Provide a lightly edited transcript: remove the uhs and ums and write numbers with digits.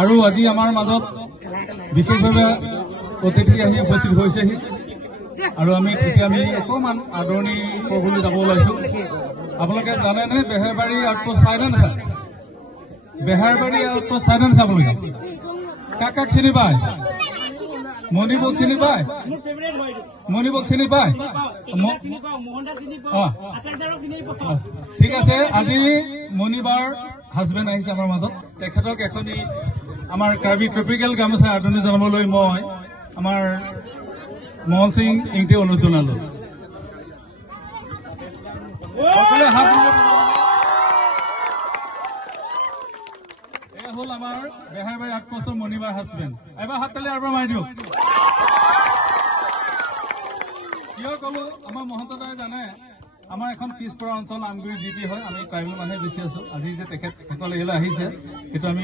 আৰু আজি আমাৰ মাজত বিশেষভাৱে অতিথি আহি উপস্থিত হৈছেহি আৰু আমি অকণমান আদৰণি কৰিবলৈ যাব ওলাইছোঁ। আপোনালোকে জানেনে বেহাৰবাৰী আউটপোষ্ট চাইনে নাচায়? বেহাৰবাৰী আউটপোষ্ট চাইনে নাচায়? আপোনালোকে কাক চিনি পায়? মণিবক চিনি পায়? মণিবক চিনি পায়? ঠিক আছে, আজি মণিবাৰ হাজবেণ্ড আহিছে আমাৰ মাজত। তেখেতক এখনি আমাৰ কাৰ্বি ট্ৰপিকেল গামোচা আদৰণি জনাবলৈ মই আমাৰ মহল সিং ইংতি অনুৰোধ জনালো। এয়া হ'ল আমাৰ বেহাৰবাৰী আউটপোষ্টৰ মণিবাৰ হাজবেণ্ড। এবাৰ হাত তালি আৰু মাৰি দিয়ক। কিয় ক'লো, আমাৰ মহন্তদাই জানে আমাৰ এখন পিছপৰা অঞ্চল আমগুৰি ডিপি হয়, আমি ট্ৰাইবেল মানুহে বেছি আছো। আজি যে তেখেতসকলে ইয়ালৈ আহিছে, সেইটো আমি